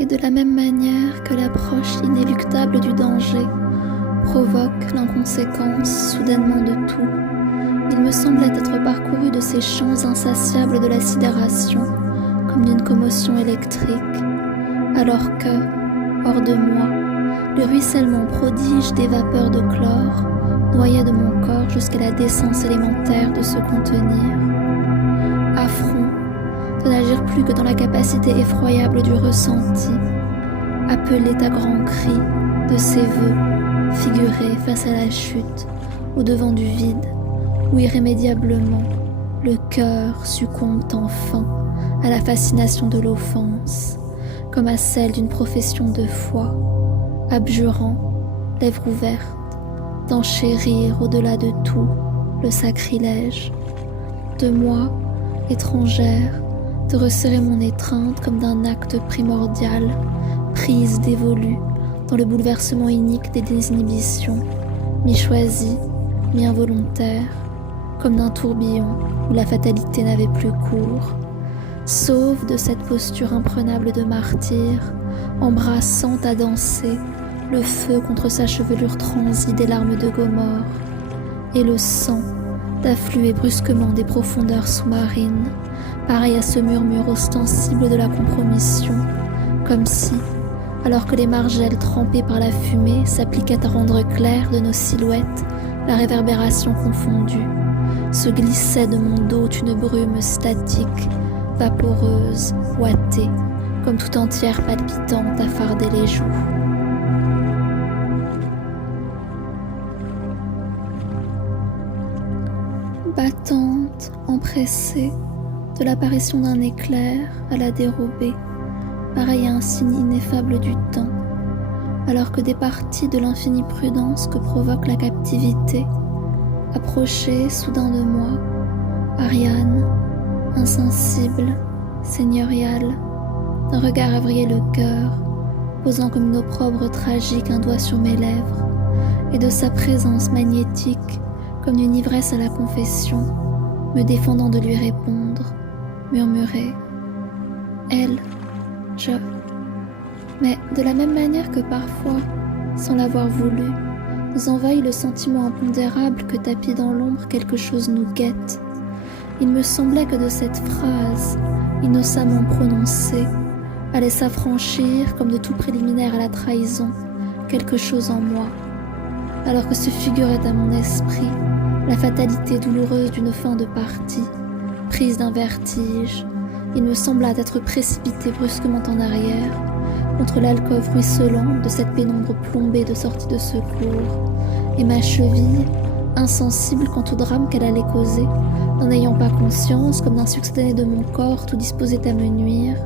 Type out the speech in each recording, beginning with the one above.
Et de la même manière que l'approche inéluctable du danger provoque l'inconséquence soudainement de tout, il me semblait être parcouru de ces champs insatiables de la sidération, comme d'une commotion électrique, alors que, hors de moi, le ruissellement prodige des vapeurs de chlore noyait de mon corps jusqu'à la décence élémentaire de se contenir. Affront de n'agir plus que dans la capacité effroyable du ressenti, appelé à grands cris de ses voeux, figurés face à la chute, au devant du vide, où irrémédiablement le cœur succombe enfin à la fascination de l'offense, comme à celle d'une profession de foi, abjurant, lèvres ouvertes, d'enchérir au-delà de tout le sacrilège, de moi, étrangère, de resserrer mon étreinte comme d'un acte primordial, prise dévolue dans le bouleversement inique des désinhibitions, mi-choisie, mi-involontaire, comme d'un tourbillon où la fatalité n'avait plus cours, sauve de cette posture imprenable de martyr, embrassant à danser le feu contre sa chevelure transie des larmes de Gomorrhe, et le sang d'affluer brusquement des profondeurs sous-marines, pareil à ce murmure ostensible de la compromission, comme si, alors que les margelles trempées par la fumée s'appliquaient à rendre claire de nos silhouettes, la réverbération confondue, se glissait de mon dos une brume statique, vaporeuse, ouatée, comme tout entière palpitante à farder les joues. Battante, empressée, de l'apparition d'un éclair à la dérobée, pareil à un signe ineffable du temps, alors que des parties de l'infinie prudence que provoque la captivité approchaient soudain de moi, Ariane, insensible, seigneuriale, d'un regard à vriller le cœur, posant comme une opprobre tragique un doigt sur mes lèvres, et de sa présence magnétique, comme d'une ivresse à la confession, me défendant de lui répondre, murmurer « Elle, je ». Mais de la même manière que parfois, sans l'avoir voulu, nous envahit le sentiment impondérable que tapis dans l'ombre quelque chose nous guette, il me semblait que de cette phrase, innocemment prononcée, allait s'affranchir, comme de tout préliminaire à la trahison, quelque chose en moi, alors que se figurait à mon esprit la fatalité douloureuse d'une fin de partie, prise d'un vertige, il me sembla être précipité brusquement en arrière, contre l'alcôve ruisselante de cette pénombre plombée de sortie de secours, et ma cheville, insensible quant au drame qu'elle allait causer, n'en ayant pas conscience, comme d'un succédané de mon corps tout disposé à me nuire,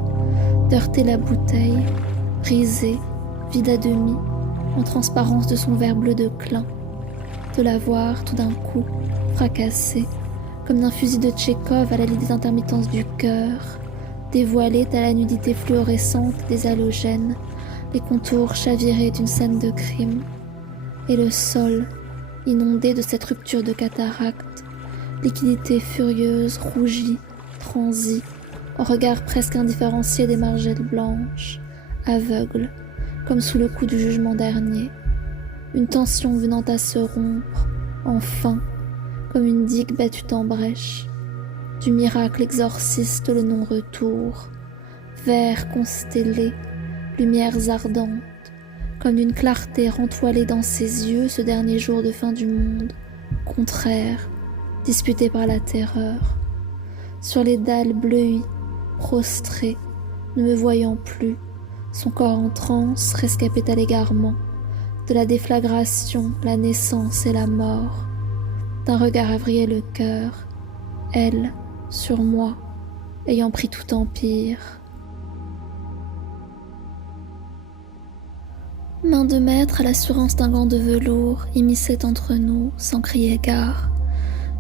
d'heurter la bouteille, brisée, vide à demi, en transparence de son verre bleu de clin, de la voir tout d'un coup fracassée, comme d'un fusil de Tchekhov à la lie des intermittences du cœur, dévoilée à la nudité fluorescente des halogènes, les contours chavirés d'une scène de crime, et le sol, inondé de cette rupture de cataracte, liquidité furieuse, rougie, transie, au regard presque indifférencié des margelles blanches, aveugle, comme sous le coup du jugement dernier, une tension venant à se rompre, enfin, comme une digue battue en brèche, du miracle exorciste le non-retour, verre constellé, lumières ardentes, comme d'une clarté rentoilée dans ses yeux ce dernier jour de fin du monde, contraire, disputé par la terreur, sur les dalles bleuies, prostré, ne me voyant plus, son corps en transe rescapé à l'égarement, de la déflagration, la naissance et la mort, d'un regard à vriller le cœur, elle, sur moi, ayant pris tout empire. Main de maître à l'assurance d'un gant de velours immisçait entre nous, sans crier gare,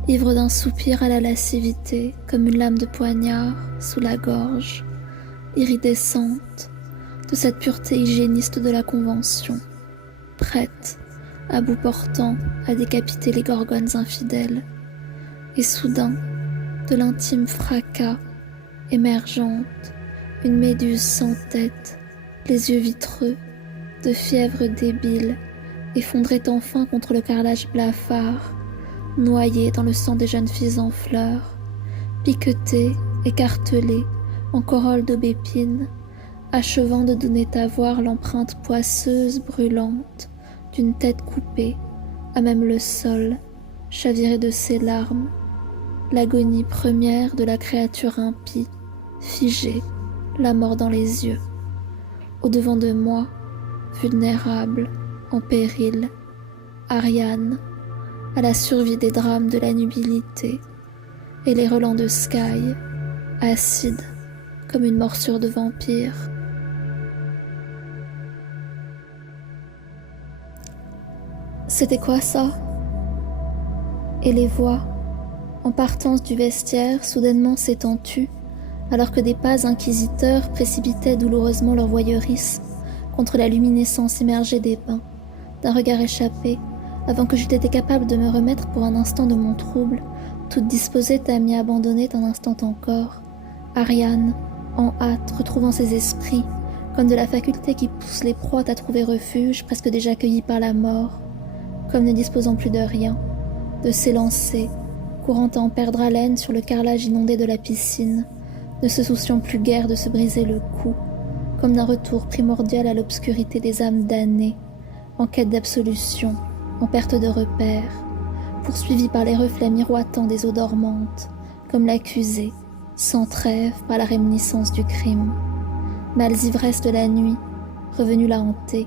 ivre d'un soupir à la lascivité, comme une lame de poignard sous la gorge, iridescente, de cette pureté hygiéniste de la convention, prête, à bout portant, à décapiter les gorgones infidèles. Et soudain, de l'intime fracas, émergente, une méduse sans tête, les yeux vitreux, de fièvre débile, effondrait enfin contre le carrelage blafard, noyé dans le sang des jeunes filles en fleurs, piquetées, écartelées, en corolle d'aubépine, achevant de donner à voir l'empreinte poisseuse, brûlante, d'une tête coupée, à même le sol, chaviré de ses larmes, l'agonie première de la créature impie, figée, la mort dans les yeux. Au-devant de moi, vulnérable, en péril, Ariane, à la survie des drames de la nubilité, et les relents de Sky, acides comme une morsure de vampire. C'était quoi ça? Et les voix, en partance du vestiaire, soudainement s'étant tues, alors que des pas inquisiteurs précipitaient douloureusement leur voyeurisme contre la luminescence immergée des bains, d'un regard échappé, avant que j'eût été capable de me remettre pour un instant de mon trouble, toute disposée à m'y abandonner un instant encore. Ariane, en hâte, retrouvant ses esprits, comme de la faculté qui pousse les proies à trouver refuge, presque déjà accueillies par la mort, comme ne disposant plus de rien, de s'élancer, courant à en perdre haleine sur le carrelage inondé de la piscine, ne se souciant plus guère de se briser le cou, comme d'un retour primordial à l'obscurité des âmes damnées, en quête d'absolution, en perte de repères, poursuivi par les reflets miroitants des eaux dormantes, comme l'accusé, sans trêve par la réminiscence du crime. Mâles ivresses de la nuit, revenue la hanter,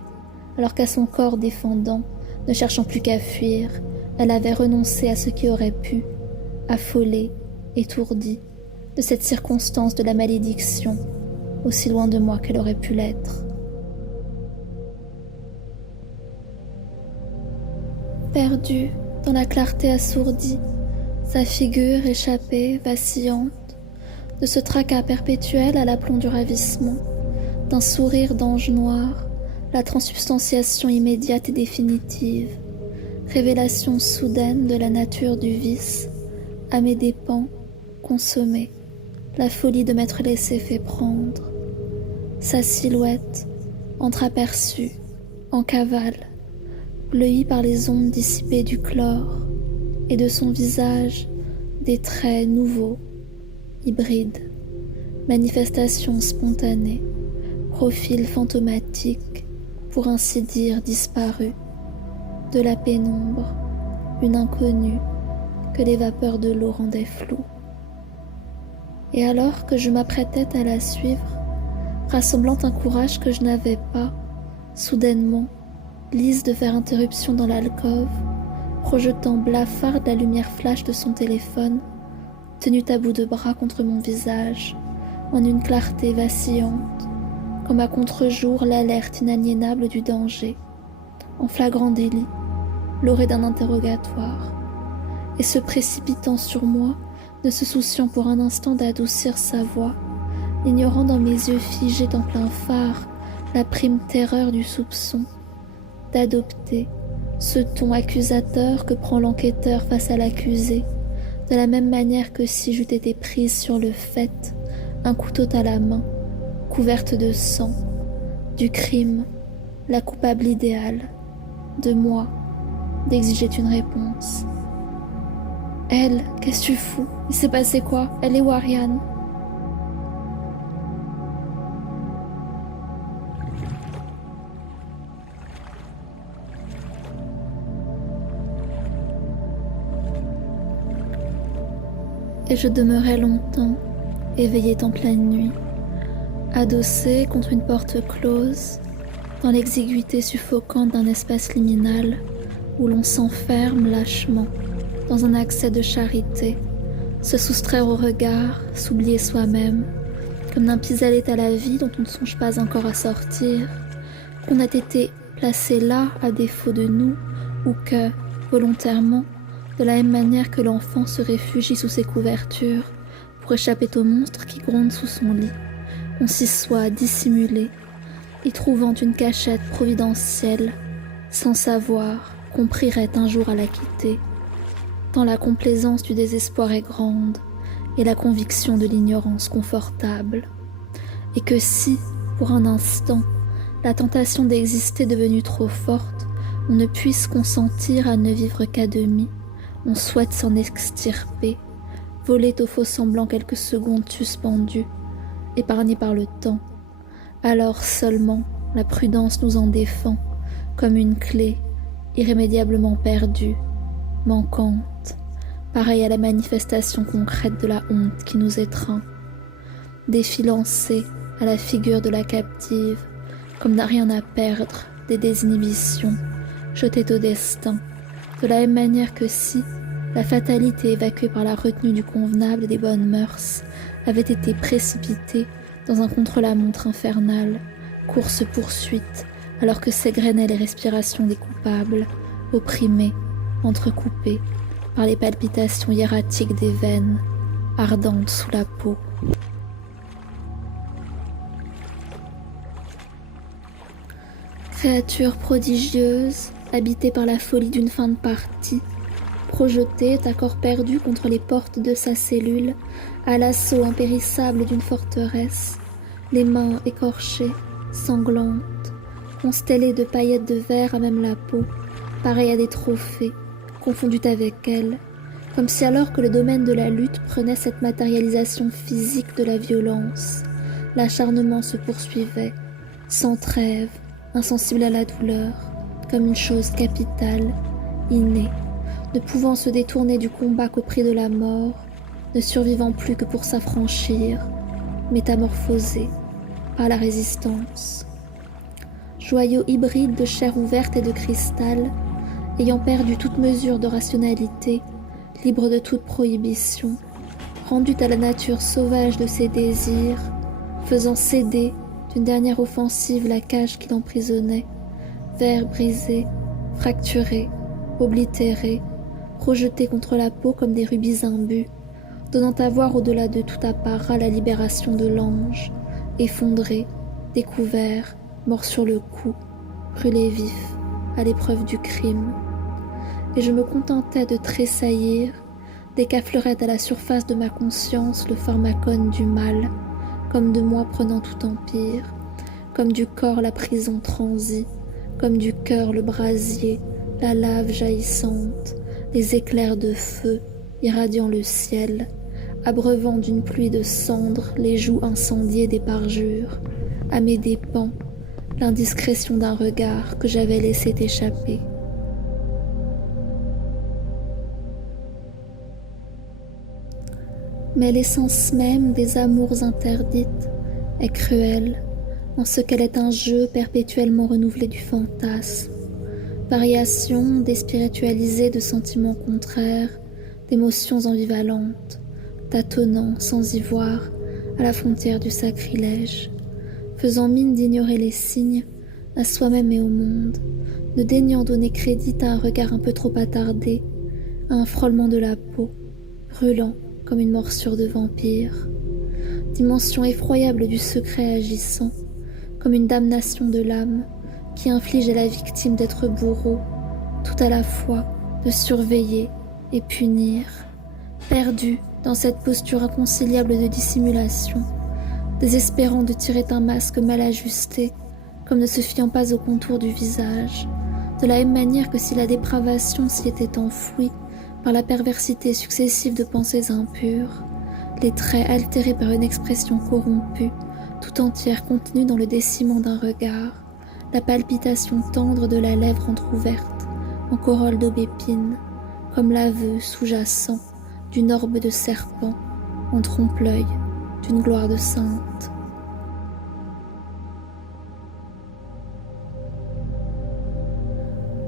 alors qu'à son corps défendant, ne cherchant plus qu'à fuir, elle avait renoncé à ce qui aurait pu, affolée, étourdie, de cette circonstance de la malédiction, aussi loin de moi qu'elle aurait pu l'être. Perdue dans la clarté assourdie, sa figure échappée, vacillante, de ce tracas perpétuel à l'aplomb du ravissement, d'un sourire d'ange noir, la transsubstantiation immédiate et définitive, révélation soudaine de la nature du vice, à mes dépens, consommée, la folie de m'être laissé fait prendre. Sa silhouette, entreaperçue, en cavale, bleuie par les ondes dissipées du chlore, et de son visage, des traits nouveaux, hybrides, manifestation spontanée, profil fantomatique, pour ainsi dire disparu, de la pénombre, une inconnue que les vapeurs de l'eau rendaient floue. Et alors que je m'apprêtais à la suivre, rassemblant un courage que je n'avais pas, soudainement, Lise de faire interruption dans l'alcôve, projetant blafarde la lumière flash de son téléphone, tenue à bout de bras contre mon visage, en une clarté vacillante, comme à contre-jour l'alerte inaliénable du danger, en flagrant délit, l'orée d'un interrogatoire, et se précipitant sur moi, ne se souciant pour un instant d'adoucir sa voix, ignorant dans mes yeux figés en plein phare la prime terreur du soupçon, d'adopter ce ton accusateur que prend l'enquêteur face à l'accusé, de la même manière que si j'eût été prise sur le fait, un couteau à la main, couverte de sang, du crime, la coupable idéale, de moi, d'exiger une réponse. Elle, qu'est-ce que tu fous? Il s'est passé quoi? Elle est où, Ariane? Et je demeurai longtemps, éveillée en pleine nuit, adossée contre une porte close, dans l'exiguïté suffocante d'un espace liminal où l'on s'enferme lâchement, dans un accès de charité, se soustraire au regard, s'oublier soi-même, comme d'un pis-aller à la vie dont on ne songe pas encore à sortir, qu'on a été placé là à défaut de nous, ou que, volontairement, de la même manière que l'enfant se réfugie sous ses couvertures pour échapper au monstre qui gronde sous son lit, on s'y soit dissimulé, y trouvant une cachette providentielle, sans savoir qu'on prierait un jour à la quitter, tant la complaisance du désespoir est grande et la conviction de l'ignorance confortable, et que si, pour un instant, la tentation d'exister devenue trop forte, on ne puisse consentir à ne vivre qu'à demi, on souhaite s'en extirper, voler au faux semblant quelques secondes suspendues, épargnées par le temps. Alors seulement la prudence nous en défend, comme une clé irrémédiablement perdue, manquante, pareille à la manifestation concrète de la honte qui nous étreint. Défi lancé à la figure de la captive, comme n'a rien à perdre des désinhibitions, jetées au destin, de la même manière que si la fatalité évacuée par la retenue du convenable et des bonnes mœurs avait été précipitée dans un contre-la-montre infernal, course-poursuite, alors que s'égrenaient les respirations des coupables, opprimés, entrecoupés par les palpitations hiératiques des veines, ardentes sous la peau. Créature prodigieuse, habitée par la folie d'une fin de partie, projetée, à corps perdu contre les portes de sa cellule, à l'assaut impérissable d'une forteresse, les mains écorchées, sanglantes, constellées de paillettes de verre à même la peau, pareilles à des trophées, confondus avec elle, comme si alors que le domaine de la lutte prenait cette matérialisation physique de la violence, l'acharnement se poursuivait, sans trêve, insensible à la douleur, comme une chose capitale, innée, ne pouvant se détourner du combat qu'au prix de la mort, ne survivant plus que pour s'affranchir, métamorphosée par la résistance. Joyau hybride de chair ouverte et de cristal, ayant perdu toute mesure de rationalité, libre de toute prohibition, rendu à la nature sauvage de ses désirs, faisant céder d'une dernière offensive la cage qui l'emprisonnait, verre brisé, fracturé, oblitéré, projeté contre la peau comme des rubis imbus, donnant à voir au-delà de tout apparat la libération de l'ange, effondré, découvert, mort sur le coup, brûlé vif, à l'épreuve du crime. Et je me contentais de tressaillir dès qu'affleurait à la surface de ma conscience le pharmacone du mal, comme de moi prenant tout empire, comme du corps la prison transie, comme du cœur le brasier, la lave jaillissante, les éclairs de feu irradiant le ciel, abreuvant d'une pluie de cendres les joues incendiées des parjures, à mes dépens, l'indiscrétion d'un regard que j'avais laissé échapper. Mais l'essence même des amours interdites est cruelle, en ce qu'elle est un jeu perpétuellement renouvelé du fantasme, variation déspiritualisée de sentiments contraires, d'émotions ambivalentes, tâtonnant sans y voir à la frontière du sacrilège, faisant mine d'ignorer les signes à soi-même et au monde, ne daignant donner crédit à un regard un peu trop attardé, à un frôlement de la peau, brûlant comme une morsure de vampire, dimension effroyable du secret agissant, comme une damnation de l'âme qui inflige à la victime d'être bourreau, tout à la fois de surveiller et punir, perdu dans cette posture inconciliable de dissimulation, désespérant de tirer un masque mal ajusté, comme ne se fiant pas au contour du visage, de la même manière que si la dépravation s'y était enfouie par la perversité successive de pensées impures, les traits altérés par une expression corrompue, tout entière contenue dans le déciment d'un regard, la palpitation tendre de la lèvre entr'ouverte, en corolle d'aubépine, comme l'aveu sous-jacent d'une orbe de serpent, en trompe-l'œil d'une gloire de sainte.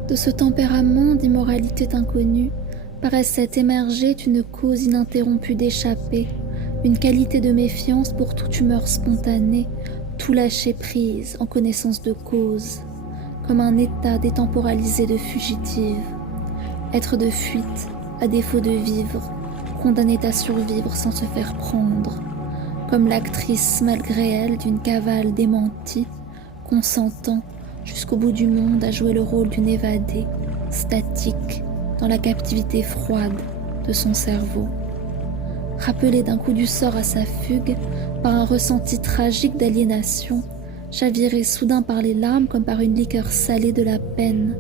De ce tempérament d'immoralité inconnue paraissait émerger une cause ininterrompue d'échappée, une qualité de méfiance pour toute humeur spontanée, tout lâcher prise en connaissance de cause, comme un état détemporalisé de fugitive, être de fuite à défaut de vivre, condamnée à survivre sans se faire prendre, comme l'actrice malgré elle d'une cavale démentie, consentant jusqu'au bout du monde à jouer le rôle d'une évadée, statique, dans la captivité froide de son cerveau. Rappelée d'un coup du sort à sa fugue par un ressenti tragique d'aliénation, chaviré soudain par les larmes comme par une liqueur salée de la peine,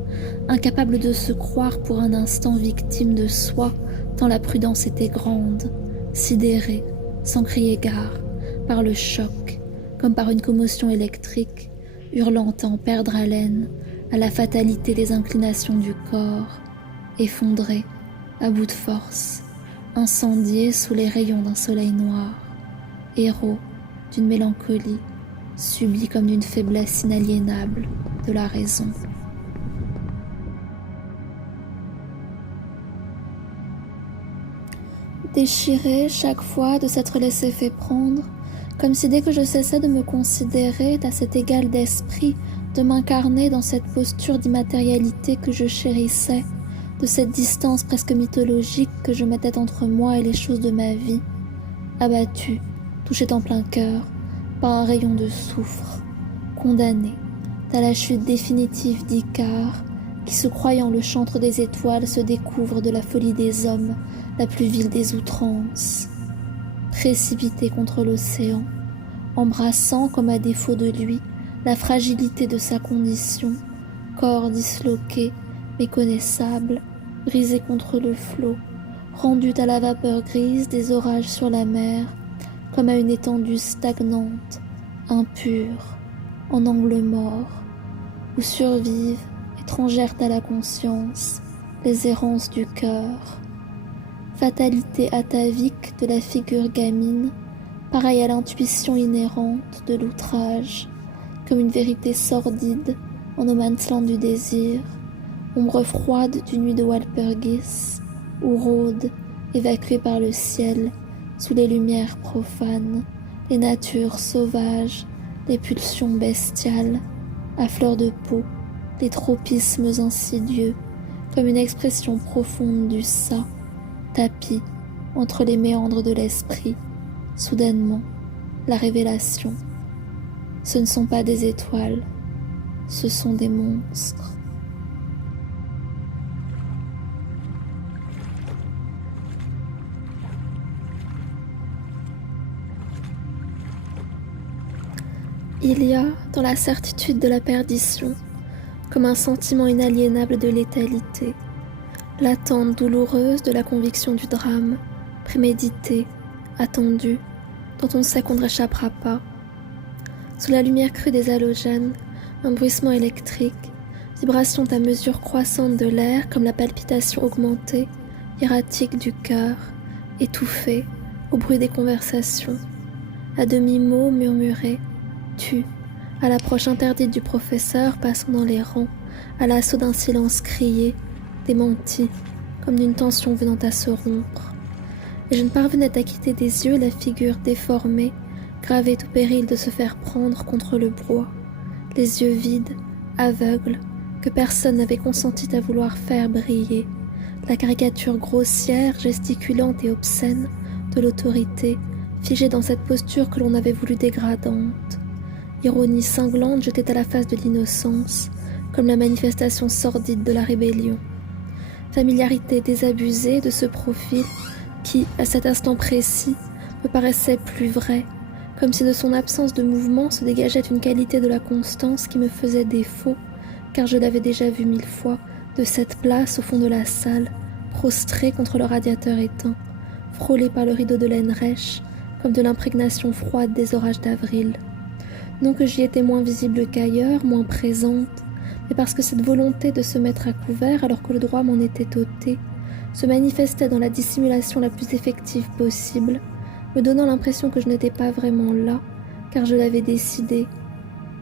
incapable de se croire pour un instant victime de soi, tant la prudence était grande, sidéré, sans crier gare, par le choc, comme par une commotion électrique, hurlant à en perdre haleine, à la fatalité des inclinations du corps, effondré, à bout de force, incendié sous les rayons d'un soleil noir, héros d'une mélancolie, subi comme d'une faiblesse inaliénable de la raison. Déchiré chaque fois de s'être laissé fait prendre, comme si dès que je cessais de me considérer à cet égal d'esprit, de m'incarner dans cette posture d'immatérialité que je chérissais, de cette distance presque mythologique que je mettais entre moi et les choses de ma vie, abattu, touché en plein cœur, par un rayon de soufre, condamné à la chute définitive d'Icare, qui se croyant le chantre des étoiles se découvre de la folie des hommes, la plus vile des outrances, précipité contre l'océan, embrassant comme à défaut de lui la fragilité de sa condition, corps disloqué, méconnaissable, brisé contre le flot, rendu à la vapeur grise des orages sur la mer, comme à une étendue stagnante, impure, en angle mort, où survivent, étrangères à la conscience, les errances du cœur. Fatalité atavique de la figure gamine, pareille à l'intuition inhérente de l'outrage, comme une vérité sordide en no man's land du désir, ombre froide d'une nuit de Walpurgis, où rôdent, évacuées par le ciel, sous les lumières profanes, les natures sauvages, les pulsions bestiales, à fleur de peau, les tropismes insidieux, comme une expression profonde du ça, tapis entre les méandres de l'esprit, soudainement, la révélation. Ce ne sont pas des étoiles, ce sont des monstres. Il y a, dans la certitude de la perdition, comme un sentiment inaliénable de létalité, l'attente douloureuse de la conviction du drame, prémédité, attendu, dont on sait qu'on ne réchappera pas. Sous la lumière crue des halogènes, un bruissement électrique, vibration à mesure croissante de l'air comme la palpitation augmentée, erratique du cœur, étouffée au bruit des conversations, à demi-mot murmuré, tue, à l'approche interdite du professeur passant dans les rangs, à l'assaut d'un silence crié, démenti, comme d'une tension venant à se rompre. Et je ne parvenais à quitter des yeux la figure déformée, gravée au péril de se faire prendre contre le bois, les yeux vides, aveugles, que personne n'avait consenti à vouloir faire briller, la caricature grossière, gesticulante et obscène de l'autorité, figée dans cette posture que l'on avait voulu dégradante. Ironie cinglante jetée à la face de l'innocence, comme la manifestation sordide de la rébellion. Familiarité désabusée de ce profil qui, à cet instant précis, me paraissait plus vrai, comme si de son absence de mouvement se dégageait une qualité de la constance qui me faisait défaut, car je l'avais déjà vu 1000 fois, de cette place au fond de la salle, prostré contre le radiateur éteint, frôlé par le rideau de laine rêche, comme de l'imprégnation froide des orages d'avril. Non que j'y étais moins visible qu'ailleurs, moins présente, mais parce que cette volonté de se mettre à couvert alors que le droit m'en était ôté, se manifestait dans la dissimulation la plus effective possible, me donnant l'impression que je n'étais pas vraiment là, car je l'avais décidé,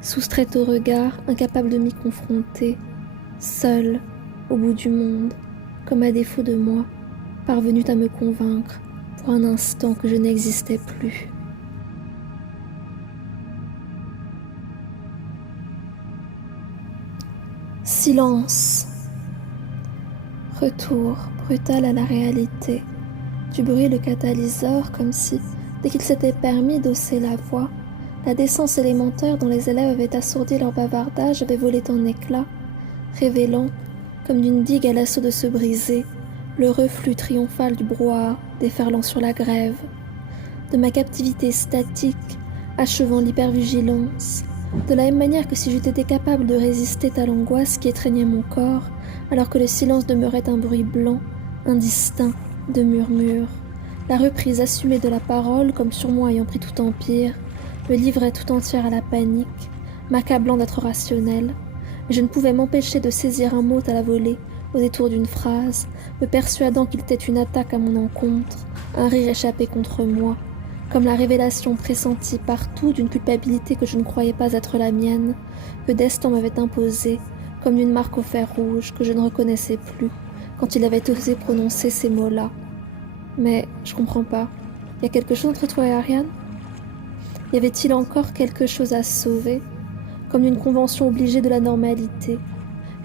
soustraite au regard, incapable de m'y confronter, seule, au bout du monde, comme à défaut de moi, parvenue à me convaincre, pour un instant, que je n'existais plus. Silence. Retour brutal à la réalité. Du bruit le catalyseur, comme si, dès qu'il s'était permis d'hausser la voix, la décence élémentaire dont les élèves avaient assourdi leur bavardage avait volé en éclats, révélant, comme d'une digue à l'assaut de se briser, le reflux triomphal du brouhaha déferlant sur la grève. De ma captivité statique, achevant l'hypervigilance, De la même manière que si j'eût été capable de résister à l'angoisse qui étreignait mon corps, alors que le silence demeurait un bruit blanc, indistinct, de murmures. La reprise assumée de la parole, comme sur moi ayant pris tout empire, me livrait tout entière à la panique, m'accablant d'être rationnelle, et je ne pouvais m'empêcher de saisir un mot à la volée, au détour d'une phrase, me persuadant qu'il était une attaque à mon encontre, un rire échappé contre moi, comme la révélation pressentie partout d'une culpabilité que je ne croyais pas être la mienne, que Destin m'avait imposée, comme d'une marque au fer rouge que je ne reconnaissais plus, quand il avait osé prononcer ces mots-là. Mais je comprends pas. Y a quelque chose entre toi et Ariane? Y avait-il encore quelque chose à sauver, comme d'une convention obligée de la normalité?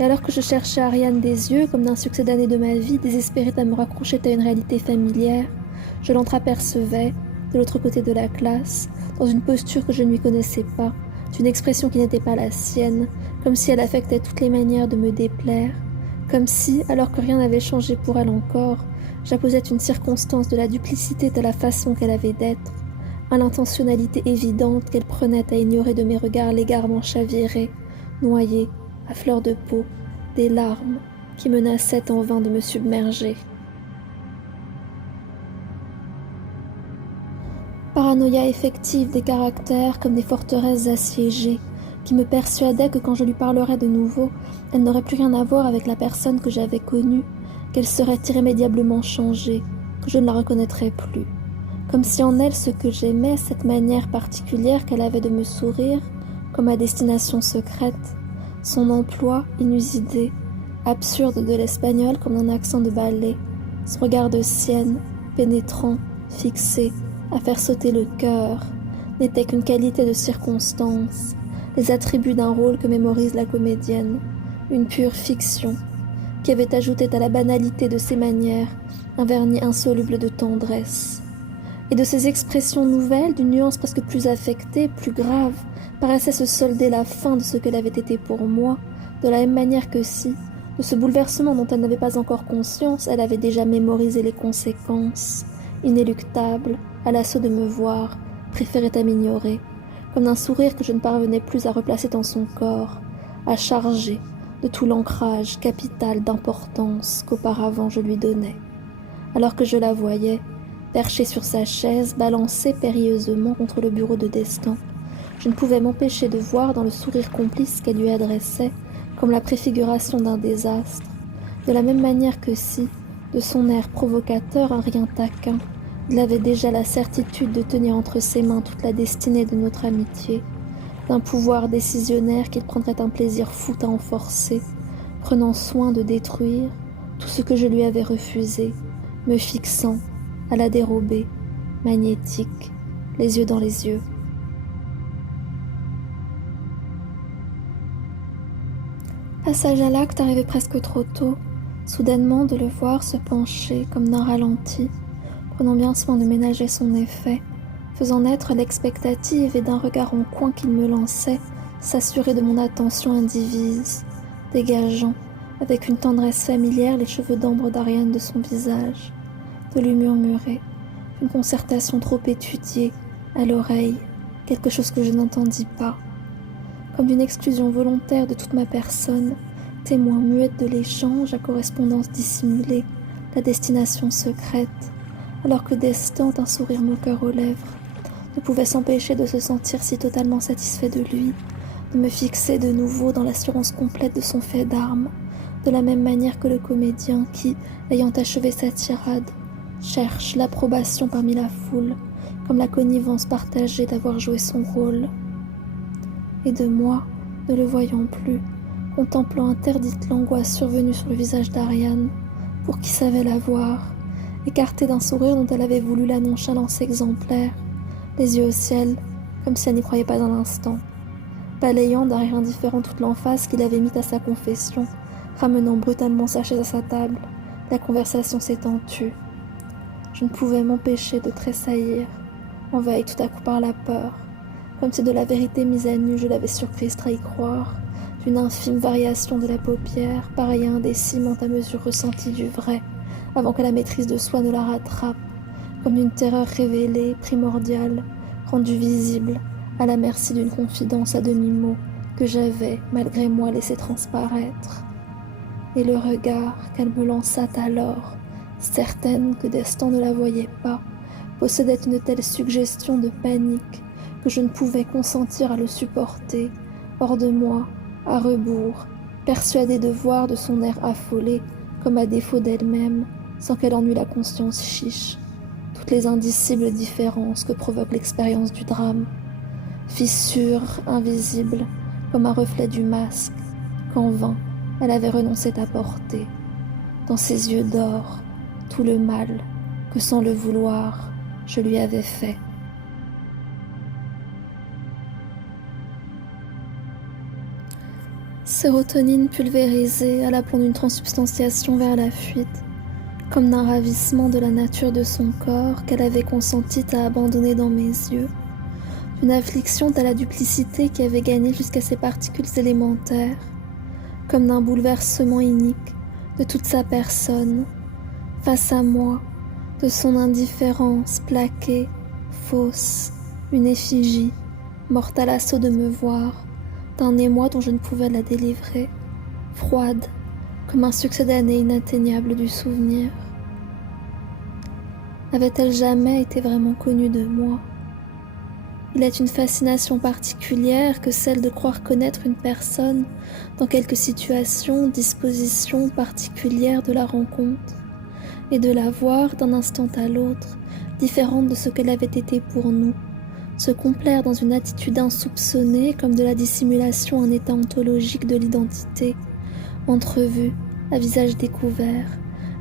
Et alors que je cherchais Ariane des yeux, comme d'un succès d'années de ma vie, désespérée à me raccrocher à une réalité familière, je l'entreapercevais, de l'autre côté de la classe, dans une posture que je ne lui connaissais pas, d'une expression qui n'était pas la sienne, comme si elle affectait toutes les manières de me déplaire, comme si, alors que rien n'avait changé pour elle encore, j'apposais une circonstance de la duplicité de la façon qu'elle avait d'être, à l'intentionnalité évidente qu'elle prenait à ignorer de mes regards l'égarement chavirés, noyés, à fleur de peau, des larmes qui menaçaient en vain de me submerger. Paranoïa effective des caractères comme des forteresses assiégées, qui me persuadaient que quand je lui parlerais de nouveau, elle n'aurait plus rien à voir avec la personne que j'avais connue, qu'elle serait irrémédiablement changée, que je ne la reconnaîtrais plus. Comme si en elle ce que j'aimais, cette manière particulière qu'elle avait de me sourire, comme à destination secrète, son emploi inusité, absurde de l'espagnol comme un accent de ballet, son regard de sienne, pénétrant, fixé, à faire sauter le cœur, n'était qu'une qualité de circonstance, les attributs d'un rôle que mémorise la comédienne, une pure fiction, qui avait ajouté à la banalité de ses manières un vernis insoluble de tendresse. Et de ces expressions nouvelles, d'une nuance presque plus affectée, plus grave, paraissait se solder la fin de ce qu'elle avait été pour moi, de la même manière que si, de ce bouleversement dont elle n'avait pas encore conscience, elle avait déjà mémorisé les conséquences, inéluctables, à l'assaut de me voir, préférait à m'ignorer, comme d'un sourire que je ne parvenais plus à replacer dans son corps, à charger de tout l'ancrage capital d'importance qu'auparavant je lui donnais. Alors que je la voyais, perchée sur sa chaise, balancée périlleusement contre le bureau de Destin, je ne pouvais m'empêcher de voir dans le sourire complice qu'elle lui adressait, comme la préfiguration d'un désastre, de la même manière que si, de son air provocateur, un rien taquin, il avait déjà la certitude de tenir entre ses mains toute la destinée de notre amitié, d'un pouvoir décisionnaire qu'il prendrait un plaisir fou à enforcer, prenant soin de détruire tout ce que je lui avais refusé, me fixant, à la dérobée, magnétique, les yeux dans les yeux. Passage à l'acte arrivé presque trop tôt, soudainement de le voir se pencher comme d'un ralenti, prenant bien soin de ménager son effet, faisant naître l'expectative et d'un regard en coin qu'il me lançait, s'assurer de mon attention indivise, dégageant, avec une tendresse familière, les cheveux d'ambre d'Ariane de son visage, de lui murmurer, une concertation trop étudiée, à l'oreille, quelque chose que je n'entendis pas, comme d'une exclusion volontaire de toute ma personne, témoin muette de l'échange à correspondance dissimulée, la destination secrète, alors que Destin, un sourire moqueur aux lèvres, ne pouvait s'empêcher de se sentir si totalement satisfait de lui, de me fixer de nouveau dans l'assurance complète de son fait d'armes, de la même manière que le comédien qui, ayant achevé sa tirade, cherche l'approbation parmi la foule, comme la connivence partagée d'avoir joué son rôle. Et de moi, ne le voyant plus, contemplant interdite l'angoisse survenue sur le visage d'Ariane, pour qui savait la voir, écartée d'un sourire dont elle avait voulu la nonchalance exemplaire, les yeux au ciel, comme si elle n'y croyait pas un instant, balayant d'un rire indifférent toute l'emphase qu'il avait mise à sa confession, ramenant brutalement sa chaise à sa table, la conversation s'étant tue. Je ne pouvais m'empêcher de tressaillir, envahi tout à coup par la peur, comme si de la vérité mise à nu je l'avais surprise à y croire, d'une infime variation de la paupière, pareille à un déciment à mesure ressentie du vrai, avant que la maîtrise de soi ne la rattrape, comme d'une terreur révélée, primordiale, rendue visible, à la merci d'une confidence à demi-mot que j'avais, malgré moi, laissé transparaître. Et le regard qu'elle me lança alors, certaine que Destin ne la voyait pas, possédait une telle suggestion de panique que je ne pouvais consentir à le supporter, hors de moi, à rebours, persuadée de voir de son air affolé, comme à défaut d'elle-même, sans qu'elle en eût la conscience chiche, toutes les indicibles différences que provoque l'expérience du drame, fissure invisible, comme un reflet du masque, qu'en vain elle avait renoncé à porter. Dans ses yeux d'or, tout le mal que sans le vouloir, je lui avais fait. Sérotonine pulvérisée à l'aplomb d'une transsubstantiation vers la fuite, comme d'un ravissement de la nature de son corps qu'elle avait consenti à abandonner dans mes yeux, d'une affliction à la duplicité qui avait gagné jusqu'à ses particules élémentaires, comme d'un bouleversement inique de toute sa personne, face à moi, de son indifférence plaquée, fausse, une effigie, morte à l'assaut de me voir, d'un émoi dont je ne pouvais la délivrer, froide, comme un succédané inatteignable du souvenir. Avait-elle jamais été vraiment connue de moi ? Il est une fascination particulière que celle de croire connaître une personne dans quelque situation, disposition particulière de la rencontre, et de la voir d'un instant à l'autre, différente de ce qu'elle avait été pour nous, se complaire dans une attitude insoupçonnée comme de la dissimulation un état ontologique de l'identité, entrevue, à visage découvert,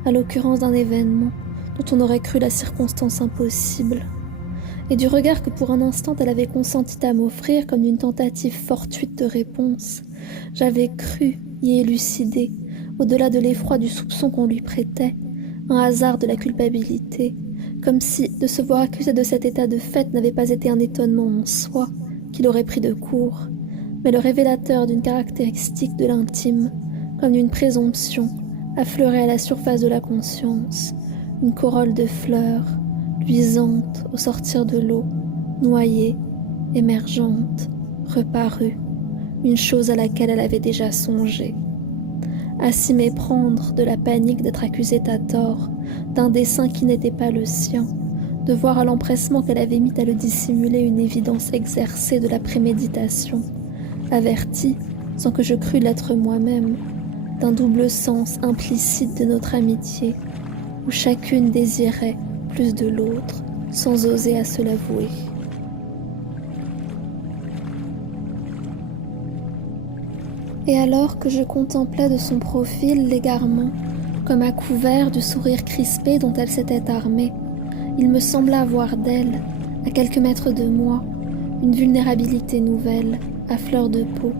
à l'occurrence d'un événement dont on aurait cru la circonstance impossible, et du regard que pour un instant elle avait consenti à m'offrir comme d'une tentative fortuite de réponse, j'avais cru y élucider, au-delà de l'effroi du soupçon qu'on lui prêtait, un hasard de la culpabilité, comme si de se voir accusé de cet état de fait n'avait pas été un étonnement en soi, qu'il aurait pris de court, mais le révélateur d'une caractéristique de l'intime, comme d'une présomption, affleurée à la surface de la conscience, une corolle de fleurs, luisante au sortir de l'eau, noyée, émergente, reparue, une chose à laquelle elle avait déjà songé. À s'y méprendre de la panique d'être accusée à tort, d'un dessein qui n'était pas le sien, de voir à l'empressement qu'elle avait mis à le dissimuler une évidence exercée de la préméditation, avertie, sans que je crus l'être moi-même, d'un double sens implicite de notre amitié, où chacune désirait plus de l'autre, sans oser à se l'avouer. Et alors que je contemplais de son profil l'égarement, comme à couvert du sourire crispé dont elle s'était armée, il me sembla voir d'elle, à quelques mètres de moi, une vulnérabilité nouvelle, à fleur de peau,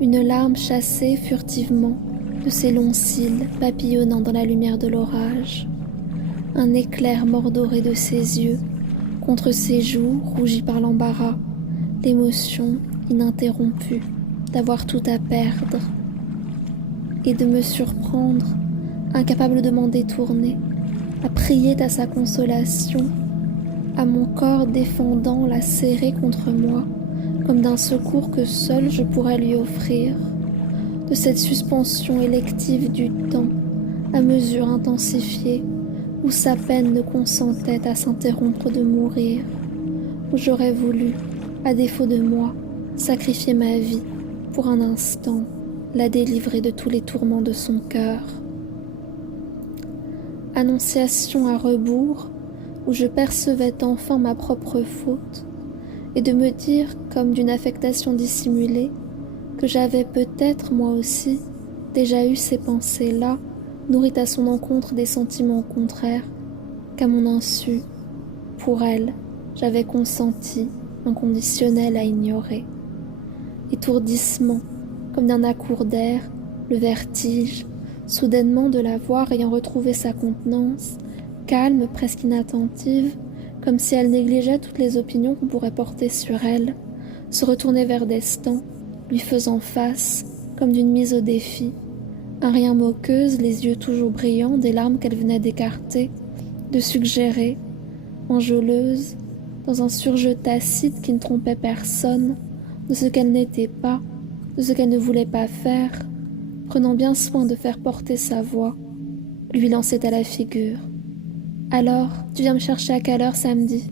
une larme chassée furtivement de ses longs cils papillonnant dans la lumière de l'orage, un éclair mordoré de ses yeux, contre ses joues rougies par l'embarras, l'émotion ininterrompue d'avoir tout à perdre, et de me surprendre, incapable de m'en détourner, à prier à sa consolation, à mon corps défendant la serrer contre moi, comme d'un secours que seul je pourrais lui offrir, de cette suspension élective du temps, à mesure intensifiée, où sa peine ne consentait à s'interrompre de mourir, où j'aurais voulu, à défaut de moi, sacrifier ma vie pour un instant, la délivrer de tous les tourments de son cœur. Annonciation à rebours, où je percevais enfin ma propre faute, et de me dire, comme d'une affectation dissimulée, que j'avais peut-être, moi aussi, déjà eu ces pensées-là, nourries à son encontre des sentiments contraires, qu'à mon insu, pour elle, j'avais consenti, inconditionnel à ignorer. Étourdissement, comme d'un accourt d'air, le vertige, soudainement de la voir ayant retrouvé sa contenance, calme, presque inattentive, comme si elle négligeait toutes les opinions qu'on pourrait porter sur elle, se retournait vers Destin, lui faisant face, comme d'une mise au défi, un rien moqueuse, les yeux toujours brillants des larmes qu'elle venait d'écarter, de suggérer, enjôleuse, dans un surjeu tacite qui ne trompait personne, de ce qu'elle n'était pas, de ce qu'elle ne voulait pas faire, prenant bien soin de faire porter sa voix, lui lançait à la figure. « Alors, tu viens me chercher à quelle heure samedi ?»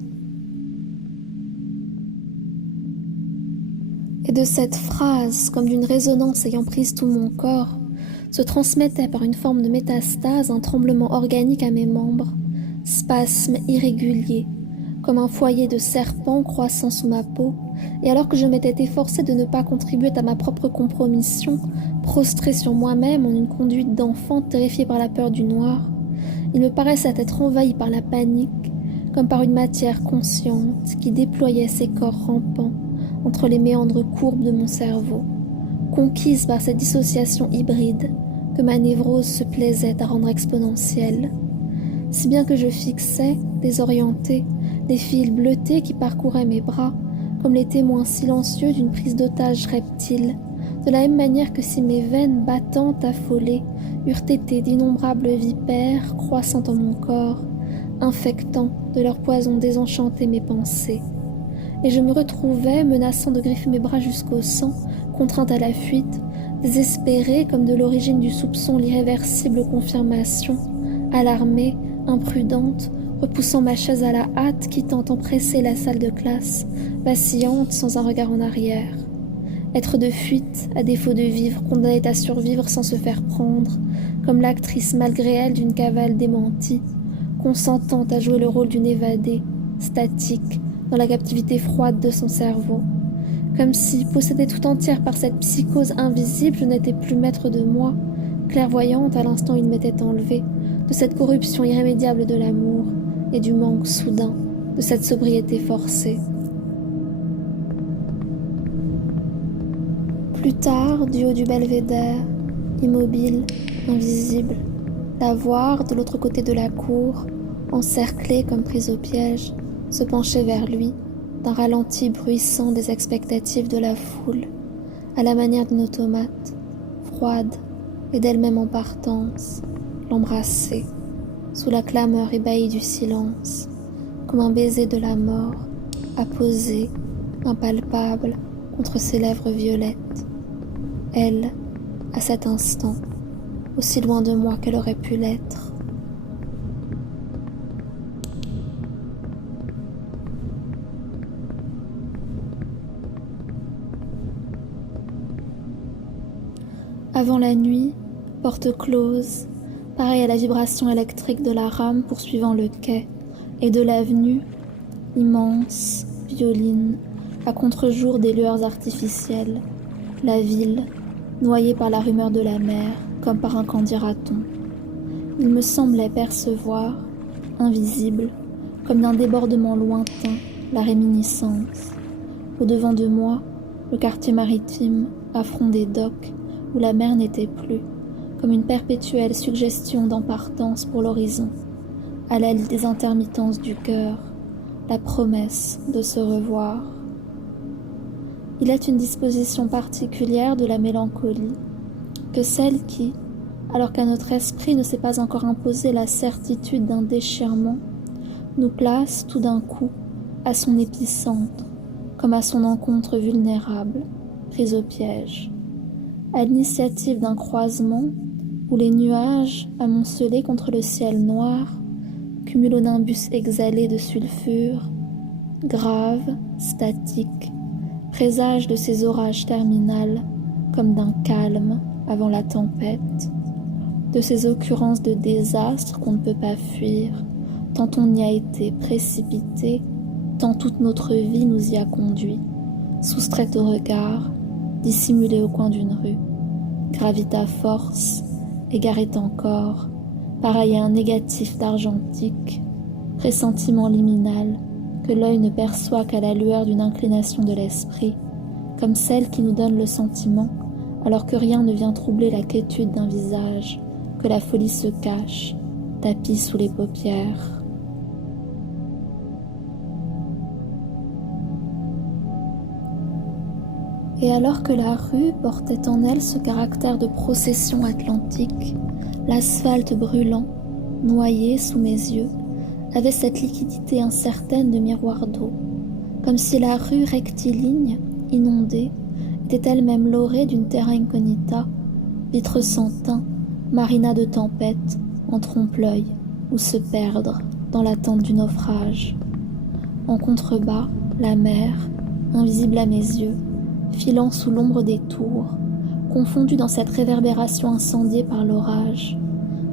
Et de cette phrase, comme d'une résonance ayant prise tout mon corps, se transmettait par une forme de métastase un tremblement organique à mes membres, spasme irrégulier, comme un foyer de serpent croissant sous ma peau, et alors que je m'étais efforcée de ne pas contribuer à ma propre compromission, prostrée sur moi-même en une conduite d'enfant terrifiée par la peur du noir, il me paraissait être envahi par la panique, comme par une matière consciente qui déployait ses corps rampants entre les méandres courbes de mon cerveau, conquise par cette dissociation hybride que ma névrose se plaisait à rendre exponentielle, si bien que je fixais, désorientée, les fils bleutés qui parcouraient mes bras, comme les témoins silencieux d'une prise d'otage reptile, de la même manière que si mes veines battantes affolées eurent été d'innombrables vipères croissant en mon corps, infectant de leur poison désenchanté mes pensées. Et je me retrouvais, menaçant de griffer mes bras jusqu'au sang, contrainte à la fuite, désespérée comme de l'origine du soupçon l'irréversible confirmation, alarmée, imprudente, repoussant ma chaise à la hâte, quittant empressée la salle de classe, vacillante sans un regard en arrière. Être de fuite, à défaut de vivre, condamnée à survivre sans se faire prendre, comme l'actrice malgré elle d'une cavale démentie, consentant à jouer le rôle d'une évadée, statique, dans la captivité froide de son cerveau. Comme si, possédée tout entière par cette psychose invisible, je n'étais plus maître de moi, clairvoyante à l'instant où il m'était enlevé, de cette corruption irrémédiable de l'amour et du manque soudain de cette sobriété forcée. Plus tard, du haut du belvédère, immobile, invisible, la voir de l'autre côté de la cour, encerclée comme prise au piège, se penchait vers lui, d'un ralenti bruissant des expectatives de la foule, à la manière d'une automate, froide et d'elle-même en partance, l'embrasser, sous la clameur ébahie du silence, comme un baiser de la mort, apposé, impalpable, contre ses lèvres violettes. Elle, à cet instant, aussi loin de moi qu'elle aurait pu l'être. Avant la nuit, porte close, pareil à la vibration électrique de la rame poursuivant le quai, et de l'avenue, immense, violine, à contre-jour des lueurs artificielles, la ville, noyée par la rumeur de la mer, comme par un candidaton. Il me semblait percevoir, invisible, comme d'un débordement lointain, la réminiscence. Au-devant de moi, le quartier maritime, à front des docks, où la mer n'était plus, comme une perpétuelle suggestion d'empartance pour l'horizon, à l'aile des intermittences du cœur, la promesse de se revoir. Il est une disposition particulière de la mélancolie, que celle qui, alors qu'à notre esprit ne s'est pas encore imposé la certitude d'un déchirement, nous place tout d'un coup à son épicentre, comme à son encontre vulnérable, prise au piège. À l'initiative d'un croisement où les nuages, amoncelés contre le ciel noir, cumulonimbus exhalé de sulfure, grave, statique, présage de ces orages terminales comme d'un calme avant la tempête, de ces occurrences de désastre qu'on ne peut pas fuir, tant on y a été précipité, tant toute notre vie nous y a conduit, soustraite au regard, dissimulée au coin d'une rue, gravite à force, égarée encore, pareil à un négatif d'argentique, pressentiment liminal que l'œil ne perçoit qu'à la lueur d'une inclination de l'esprit, comme celle qui nous donne le sentiment, alors que rien ne vient troubler la quiétude d'un visage, que la folie se cache, tapie sous les paupières. Et alors que la rue portait en elle ce caractère de procession atlantique, l'asphalte brûlant, noyé sous mes yeux, avait cette liquidité incertaine de miroir d'eau, comme si la rue rectiligne, inondée, était elle-même laurée d'une terra incognita, vitre sans teint, marina de tempête, en trompe-l'œil, ou se perdre dans l'attente du naufrage. En contrebas, la mer, invisible à mes yeux, filant sous l'ombre des tours, confondue dans cette réverbération incendiée par l'orage,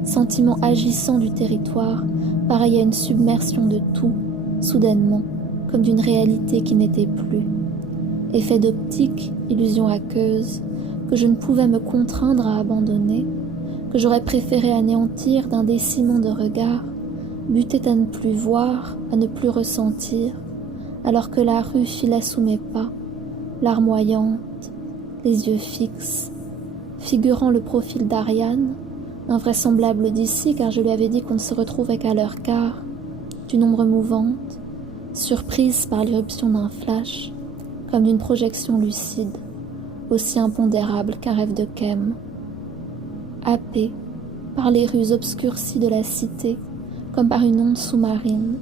sentiment agissant du territoire, pareil à une submersion de tout, soudainement, comme d'une réalité qui n'était plus. Effet d'optique, illusion aqueuse, que je ne pouvais me contraindre à abandonner, que j'aurais préféré anéantir d'un déciment de regard, butait à ne plus voir, à ne plus ressentir, alors que la rue filait sous mes pas, larmoyante, les yeux fixes, figurant le profil d'Ariane, invraisemblable d'ici car je lui avais dit qu'on ne se retrouvait qu'à l'heure quart, d'une ombre mouvante, surprise par l'irruption d'un flash, comme d'une projection lucide, aussi impondérable qu'un rêve de Kem. Happé par les rues obscurcies de la cité, comme par une onde sous-marine,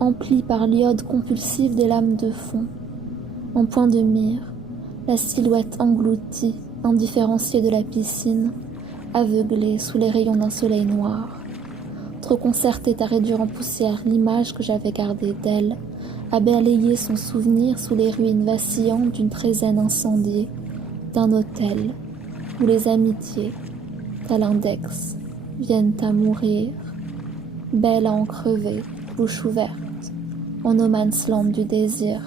emplie par l'iode compulsif des lames de fond, en point de mire, la silhouette engloutie, indifférenciée de la piscine, aveuglée sous les rayons d'un soleil noir, trop concertée à réduire en poussière l'image que j'avais gardée d'elle, à balayer son souvenir sous les ruines vacillantes d'une trésaine incendiée, d'un hôtel où les amitiés, tel index, viennent à mourir, belle à en crever, bouche ouverte, en no man's land du désir.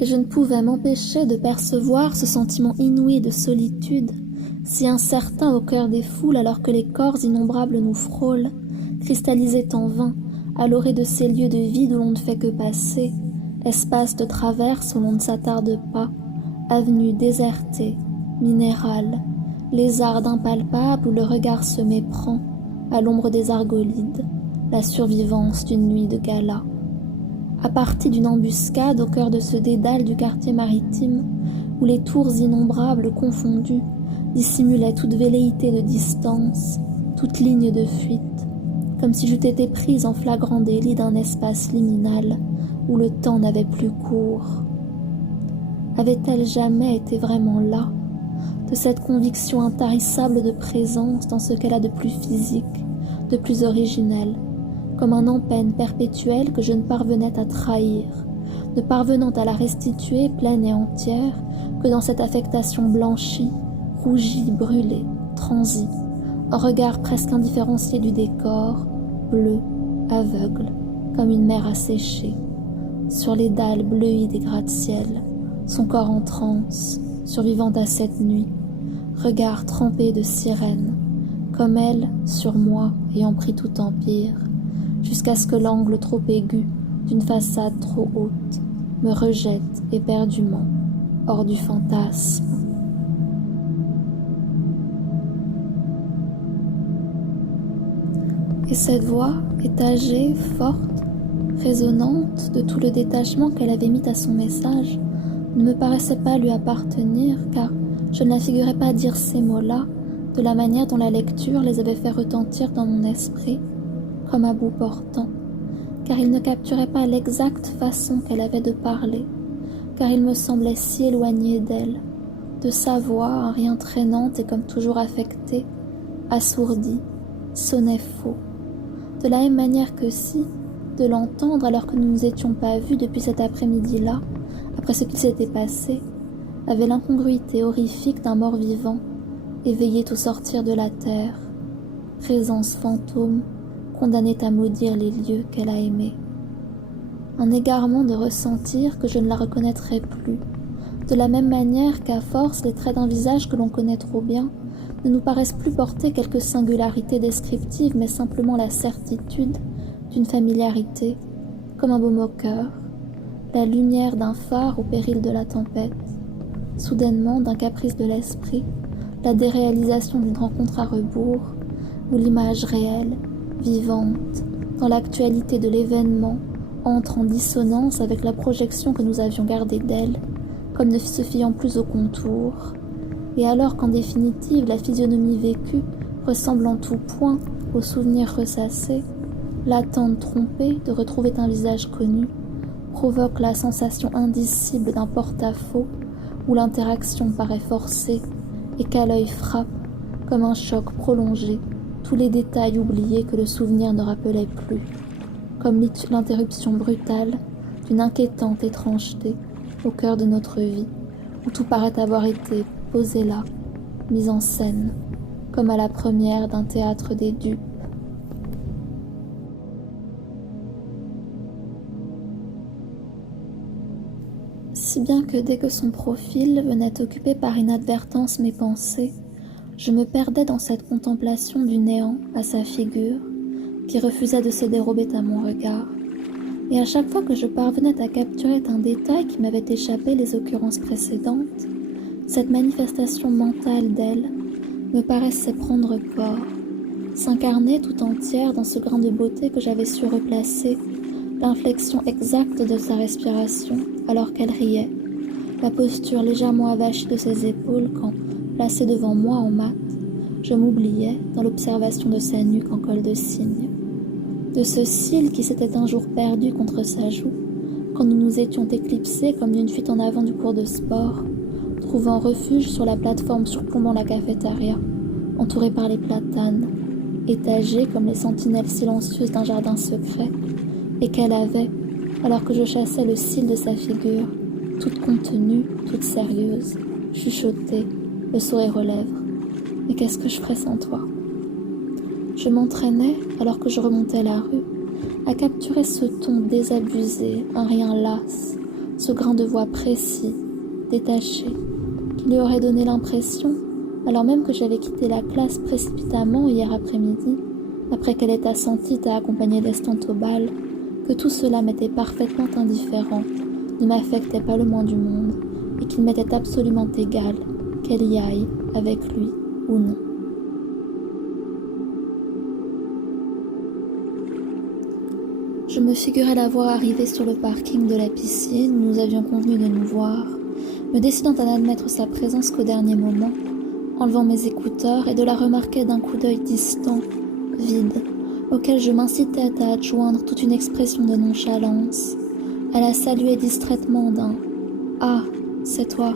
Et je ne pouvais m'empêcher de percevoir ce sentiment inouï de solitude, si incertain au cœur des foules alors que les corps innombrables nous frôlent, cristallisés en vain à l'orée de ces lieux de vide où l'on ne fait que passer, espace de traverse où l'on ne s'attarde pas, avenue désertée, minérale, lézarde impalpable où le regard se méprend, à l'ombre des argolides, la survivance d'une nuit de gala. À partir d'une embuscade au cœur de ce dédale du quartier maritime, où les tours innombrables confondues dissimulaient toute velléité de distance, toute ligne de fuite, comme si j'eus été prise en flagrant délit d'un espace liminal où le temps n'avait plus cours. Avait-elle jamais été vraiment là, de cette conviction intarissable de présence dans ce qu'elle a de plus physique, de plus originel, comme un empenne perpétuel que je ne parvenais à trahir, ne parvenant à la restituer pleine et entière que dans cette affectation blanchie, rougie, brûlée, transie, un regard presque indifférencié du décor, bleu, aveugle, comme une mer asséchée, sur les dalles bleuies des gratte-ciel, son corps en transe, survivant à cette nuit, regard trempé de sirène, comme elle, sur moi, ayant pris tout empire, jusqu'à ce que l'angle trop aigu d'une façade trop haute me rejette éperdument hors du fantasme. Et cette voix, étagée, forte, résonnante de tout le détachement qu'elle avait mis à son message, ne me paraissait pas lui appartenir, car je ne la figurais pas dire ces mots-là de la manière dont la lecture les avait fait retentir dans mon esprit, comme à bout portant, car il ne capturait pas l'exacte façon qu'elle avait de parler, car il me semblait si éloigné d'elle, de sa voix, un rien traînante et comme toujours affectée, assourdie, sonnait faux, de la même manière que si, de l'entendre alors que nous ne nous étions pas vus depuis cet après-midi-là, après ce qui s'était passé, avait l'incongruité horrifique d'un mort-vivant, éveillé au sortir de la terre, présence fantôme, condamnée à maudire les lieux qu'elle a aimés. Un égarement de ressentir que je ne la reconnaîtrais plus, de la même manière qu'à force les traits d'un visage que l'on connaît trop bien ne nous paraissent plus porter quelque singularité descriptive mais simplement la certitude d'une familiarité, comme un baume au cœur, la lumière d'un phare au péril de la tempête, soudainement d'un caprice de l'esprit, la déréalisation d'une rencontre à rebours, où l'image réelle, vivante, dans l'actualité de l'événement, entre en dissonance avec la projection que nous avions gardée d'elle, comme ne se fiant plus au contour, et alors qu'en définitive la physionomie vécue ressemble en tout point au souvenir ressassé, l'attente trompée de retrouver un visage connu provoque la sensation indicible d'un porte-à-faux où l'interaction paraît forcée et qu'à l'œil frappe, comme un choc prolongé, tous les détails oubliés que le souvenir ne rappelait plus, comme l'interruption brutale d'une inquiétante étrangeté au cœur de notre vie, où tout paraît avoir été posé là, mis en scène, comme à la première d'un théâtre des dupes. Si bien que dès que son profil venait occuper par inadvertance mes pensées, je me perdais dans cette contemplation du néant à sa figure, qui refusait de se dérober à mon regard. Et à chaque fois que je parvenais à capturer un détail qui m'avait échappé les occurrences précédentes, cette manifestation mentale d'elle me paraissait prendre corps, s'incarner tout entière dans ce grain de beauté que j'avais su replacer, l'inflexion exacte de sa respiration alors qu'elle riait, la posture légèrement avachie de ses épaules quand, placée devant moi en mat, je m'oubliais dans l'observation de sa nuque en col de cygne, de ce cil qui s'était un jour perdu contre sa joue, quand nous nous étions éclipsés comme d'une fuite en avant du cours de sport, trouvant refuge sur la plateforme surplombant la cafétéria, entourée par les platanes, étagée comme les sentinelles silencieuses d'un jardin secret, et qu'elle avait, alors que je chassais le cil de sa figure, toute contenue, toute sérieuse, chuchotée, le sourire aux lèvres. Mais qu'est-ce que je ferais sans toi? Je m'entraînais, alors que je remontais la rue, à capturer ce ton désabusé, un rien las, ce grain de voix précis, détaché, qui lui aurait donné l'impression, alors même que j'avais quitté la classe précipitamment hier après-midi, après qu'elle ait assenti à accompagner d'Estante au bal, que tout cela m'était parfaitement indifférent, ne m'affectait pas le moins du monde, et qu'il m'était absolument égal qu'elle y aille avec lui ou non. Je me figurais la voir arriver sur le parking de la piscine où nous avions convenu de nous voir, me décidant à n'admettre sa présence qu'au dernier moment, enlevant mes écouteurs et de la remarquer d'un coup d'œil distant, vide, auquel je m'incitais à adjoindre toute une expression de nonchalance, à la saluer distraitement d'un « Ah, c'est toi »,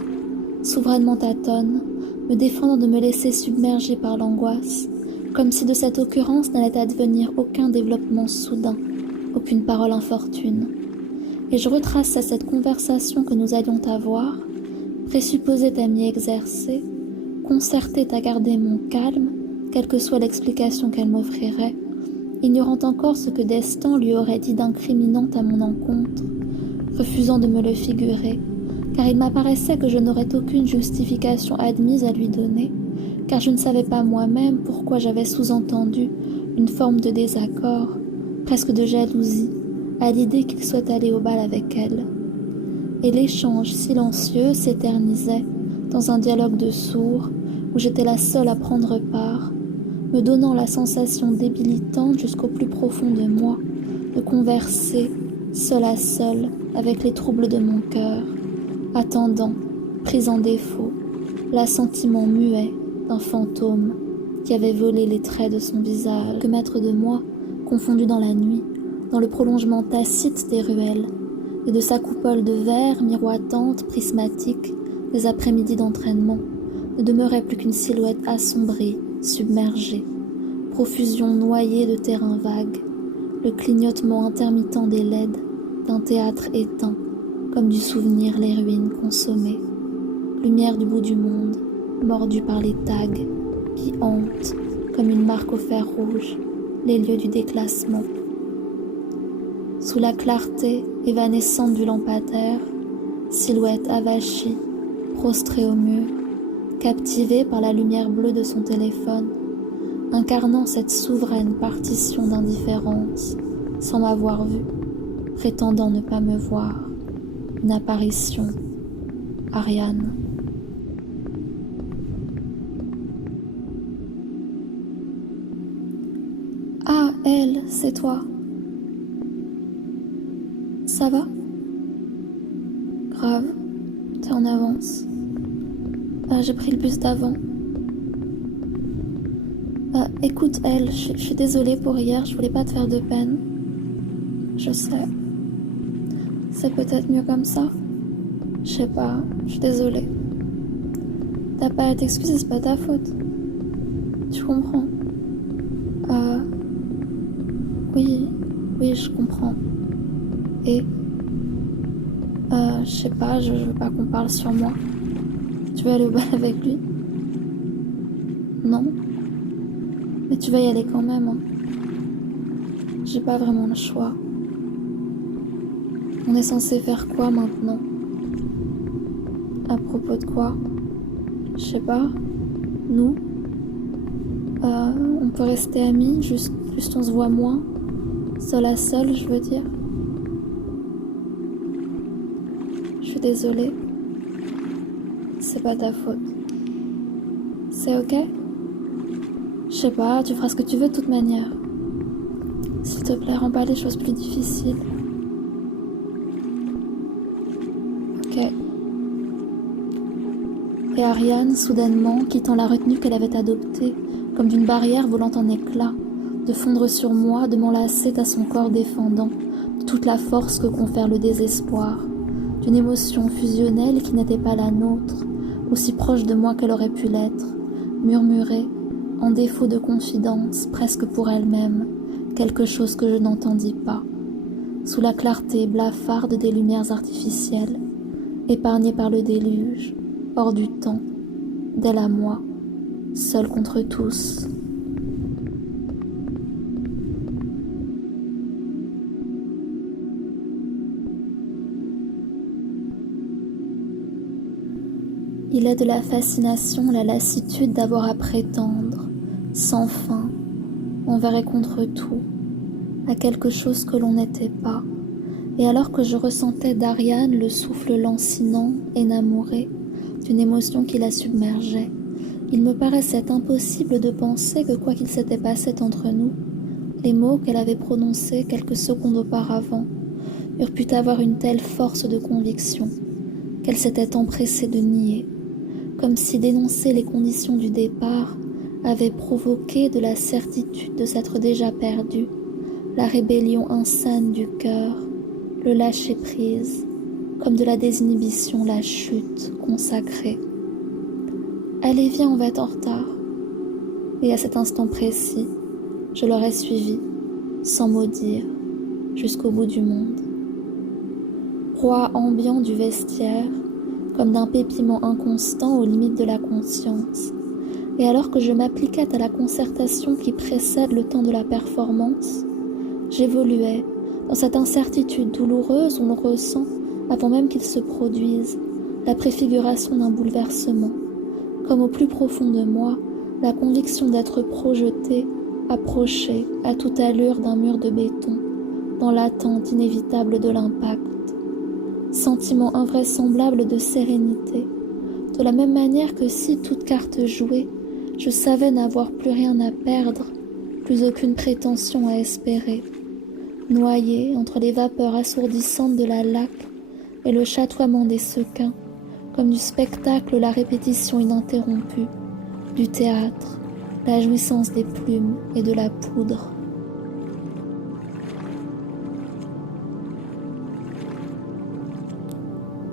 souverainement tâtonne, me défendant de me laisser submerger par l'angoisse, comme si de cette occurrence n'allait advenir aucun développement soudain, aucune parole infortune. Et je retraçais cette conversation que nous allions avoir, présupposée à m'y exercer, concertée à garder mon calme, quelle que soit l'explication qu'elle m'offrirait, ignorant encore ce que Destin lui aurait dit d'incriminant à mon encontre, refusant de me le figurer, car il m'apparaissait que je n'aurais aucune justification admise à lui donner, car je ne savais pas moi-même pourquoi j'avais sous-entendu une forme de désaccord, presque de jalousie, à l'idée qu'il soit allé au bal avec elle. Et l'échange silencieux s'éternisait dans un dialogue de sourds où j'étais la seule à prendre part, me donnant la sensation débilitante jusqu'au plus profond de moi de converser seule à seule avec les troubles de mon cœur, attendant, pris en défaut, l'assentiment muet d'un fantôme qui avait volé les traits de son visage, que maître de moi, confondu dans la nuit, dans le prolongement tacite des ruelles, et de sa coupole de verre miroitante, prismatique, des après-midi d'entraînement, ne demeurait plus qu'une silhouette assombrie, submergée, profusion noyée de terrains vagues, le clignotement intermittent des LED d'un théâtre éteint, comme du souvenir les ruines consommées, lumière du bout du monde, mordue par les tags, qui hantent, comme une marque au fer rouge, les lieux du déclassement. Sous la clarté évanescente du lampadaire, silhouette avachie, prostrée au mur, captivée par la lumière bleue de son téléphone, incarnant cette souveraine partition d'indifférence, sans m'avoir vue, prétendant ne pas me voir, une apparition, Ariane. Ah, elle, c'est toi. Ça va? Grave, t'es en avance. J'ai pris le bus d'avant. Écoute, Elle, je suis désolée pour hier, je voulais pas te faire de peine. Je sais. C'est peut-être mieux comme ça. Je sais pas, je suis désolée. T'as pas à t'excuser, c'est pas ta faute. Tu comprends? Euh... Oui, oui, je comprends. Et... je sais pas, je veux pas qu'on parle sur moi. Tu veux aller au bal avec lui? Non? Mais tu vas y aller quand même, hein. J'ai pas vraiment le choix. On est censé faire quoi maintenant? À propos de quoi? Je sais pas. Nous? On peut rester amis, juste on se voit moins. Seul à seul, je veux dire. Je suis désolée. C'est pas ta faute. C'est ok? Je sais pas, tu feras ce que tu veux de toute manière. S'il te plaît, rends pas les choses plus difficiles. Ok. Et Ariane, soudainement, quittant la retenue qu'elle avait adoptée, comme d'une barrière volant en éclats, de fondre sur moi, de m'enlacer à son corps défendant, de toute la force que confère le désespoir, d'une émotion fusionnelle qui n'était pas la nôtre, aussi proche de moi qu'elle aurait pu l'être, murmurer, en défaut de confidence, presque pour elle-même, quelque chose que je n'entendis pas, sous la clarté blafarde des lumières artificielles, épargnée par le déluge, hors du temps, d'elle à moi, seule contre tous. Il est de la fascination la lassitude d'avoir à prétendre, sans fin, envers et contre tout, à quelque chose que l'on n'était pas, et alors que je ressentais d'Ariane le souffle lancinant, énamouré, d'une émotion qui la submergeait, il me paraissait impossible de penser que quoi qu'il s'était passé entre nous, les mots qu'elle avait prononcés quelques secondes auparavant eurent pu avoir une telle force de conviction qu'elle s'était empressée de nier, comme si dénoncer les conditions du départ avait provoqué de la certitude de s'être déjà perdue, la rébellion insane du cœur, le lâcher-prise, comme de la désinhibition la chute consacrée. Allez, viens, on va être en retard. Et à cet instant précis, je l'aurais suivi, sans mot dire, jusqu'au bout du monde. Roi ambiant du vestiaire, comme d'un pépiment inconstant aux limites de la conscience, et alors que je m'appliquais à la concertation qui précède le temps de la performance, j'évoluais dans cette incertitude douloureuse où l'on ressent, avant même qu'il se produise, la préfiguration d'un bouleversement, comme au plus profond de moi, la conviction d'être projeté, approché à toute allure d'un mur de béton, dans l'attente inévitable de l'impact. Sentiment invraisemblable de sérénité, de la même manière que si, toute carte jouée, je savais n'avoir plus rien à perdre, plus aucune prétention à espérer, noyé entre les vapeurs assourdissantes de la laque et le chatoiement des sequins, comme du spectacle la répétition ininterrompue, du théâtre, la jouissance des plumes et de la poudre.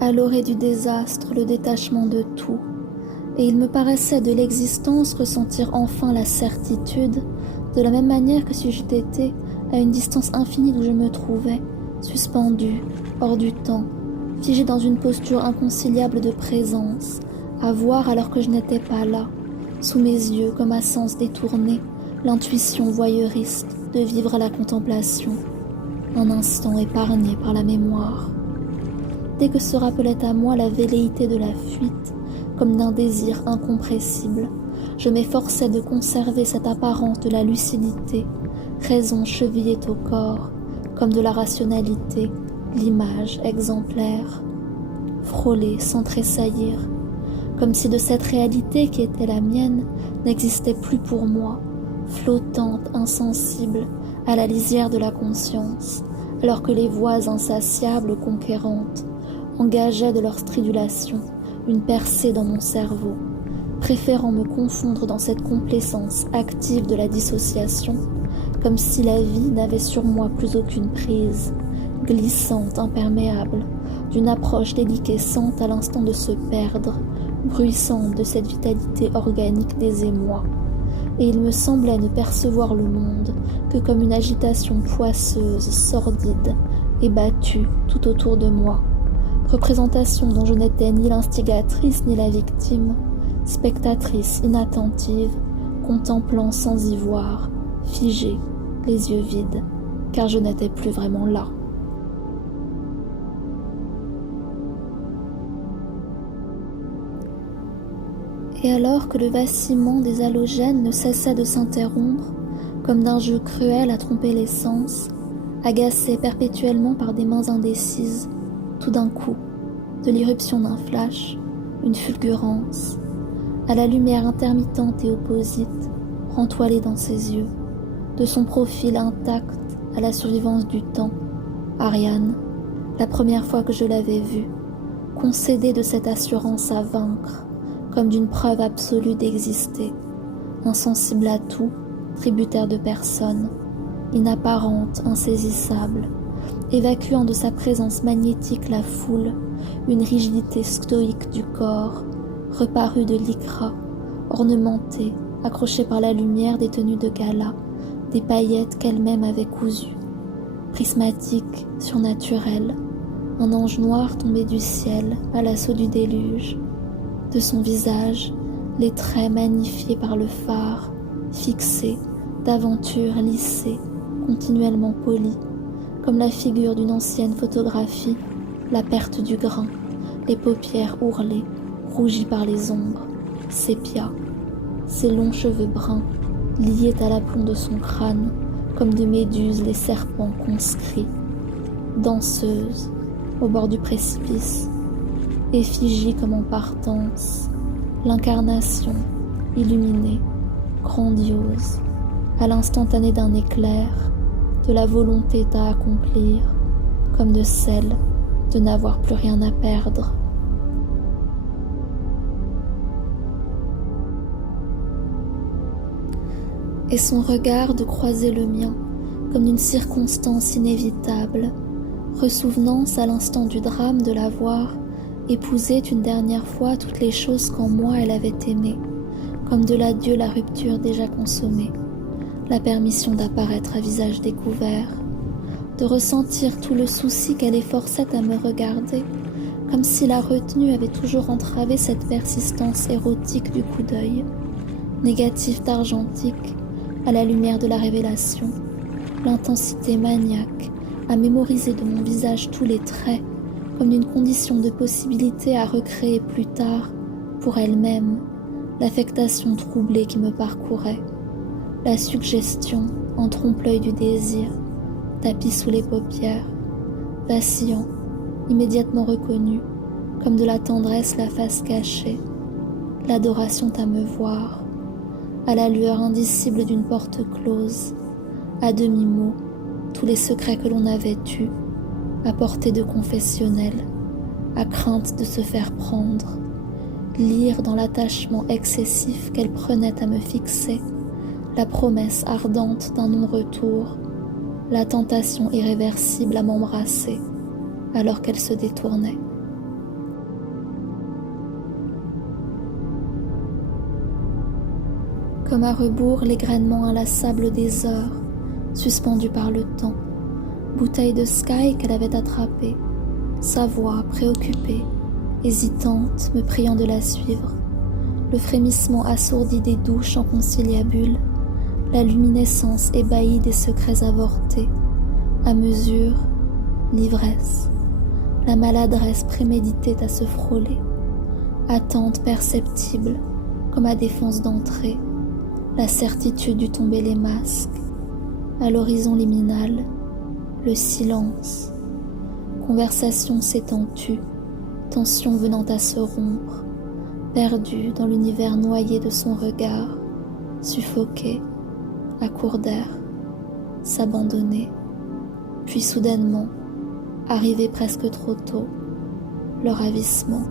À l'orée du désastre, le détachement de tout, et il me paraissait de l'existence ressentir enfin la certitude, de la même manière que si j'eût été à une distance infinie d'où je me trouvais, suspendue, hors du temps, figée dans une posture inconciliable de présence, à voir alors que je n'étais pas là, sous mes yeux comme à sens détourné, l'intuition voyeuriste de vivre à la contemplation, un instant épargné par la mémoire. Dès que se rappelait à moi la velléité de la fuite, comme d'un désir incompressible, je m'efforçais de conserver cette apparence de la lucidité, raison chevillée au corps, comme de la rationalité, l'image exemplaire, frôler sans tressaillir, comme si de cette réalité qui était la mienne n'existait plus pour moi, flottante, insensible, à la lisière de la conscience, alors que les voix insatiables, conquérantes, engageaient de leur stridulation une percée dans mon cerveau, préférant me confondre dans cette complaisance active de la dissociation, comme si la vie n'avait sur moi plus aucune prise, glissante, imperméable, d'une approche déliquescente à l'instant de se perdre, bruissante de cette vitalité organique des émois. Et il me semblait ne percevoir le monde que comme une agitation poisseuse, sordide et battue tout autour de moi, représentation dont je n'étais ni l'instigatrice ni la victime, spectatrice inattentive, contemplant sans y voir, figée, les yeux vides, car je n'étais plus vraiment là. Et alors que le vacillement des halogènes ne cessait de s'interrompre, comme d'un jeu cruel à tromper les sens, agacé perpétuellement par des mains indécises, tout d'un coup, de l'irruption d'un flash, une fulgurance, à la lumière intermittente et opposite, rentoilée dans ses yeux, de son profil intact à la survivance du temps, Ariane, la première fois que je l'avais vue, concédée de cette assurance à vaincre, comme d'une preuve absolue d'exister, insensible à tout, tributaire de personne, inapparente, insaisissable, évacuant de sa présence magnétique la foule, une rigidité stoïque du corps, reparue de lycra, ornementée, accrochée par la lumière des tenues de gala, des paillettes qu'elle-même avait cousues, prismatique, surnaturelle, un ange noir tombé du ciel à l'assaut du déluge. De son visage, les traits magnifiés par le phare, fixés, d'aventure lissés, continuellement polis, comme la figure d'une ancienne photographie, la perte du grain, les paupières ourlées, rougies par les ombres, sépia, ses longs cheveux bruns, liés à l'aplomb de son crâne, comme de méduses les serpents conscrits, danseuse, au bord du précipice, effigie comme en partance, l'incarnation, illuminée, grandiose, à l'instantané d'un éclair, de la volonté à accomplir, comme de celle de n'avoir plus rien à perdre. Et son regard de croiser le mien, comme d'une circonstance inévitable, ressouvenance à l'instant du drame de la voir épouser une dernière fois toutes les choses qu'en moi elle avait aimées, comme de l'adieu la rupture déjà consommée, la permission d'apparaître à visage découvert, de ressentir tout le souci qu'elle efforçait à me regarder, comme si la retenue avait toujours entravé cette persistance érotique du coup d'œil, négatif d'argentique, à la lumière de la révélation, l'intensité maniaque, à mémoriser de mon visage tous les traits, comme d'une condition de possibilité à recréer plus tard, pour elle-même, l'affectation troublée qui me parcourait, la suggestion en trompe-l'œil du désir, tapis sous les paupières, vacillant, immédiatement reconnu, comme de la tendresse la face cachée, l'adoration à me voir, à la lueur indicible d'une porte close, à demi-mot, tous les secrets que l'on avait eus, à portée de confessionnel, à crainte de se faire prendre, lire dans l'attachement excessif qu'elle prenait à me fixer, la promesse ardente d'un non-retour, la tentation irréversible à m'embrasser, alors qu'elle se détournait. Comme à rebours l'égrainement inlassable des heures, suspendu par le temps, bouteille de Sky qu'elle avait attrapée, sa voix préoccupée, hésitante, me priant de la suivre, le frémissement assourdi des douches en conciliabule, la luminescence ébahie des secrets avortés, à mesure, l'ivresse, la maladresse préméditée à se frôler, attente perceptible, comme à défense d'entrée, la certitude du tomber les masques, à l'horizon liminal, le silence, conversation s'étant tue, tension venant à se rompre, perdue dans l'univers noyé de son regard, suffoquée, à court d'air, s'abandonner, puis soudainement, arriver presque trop tôt, le ravissement.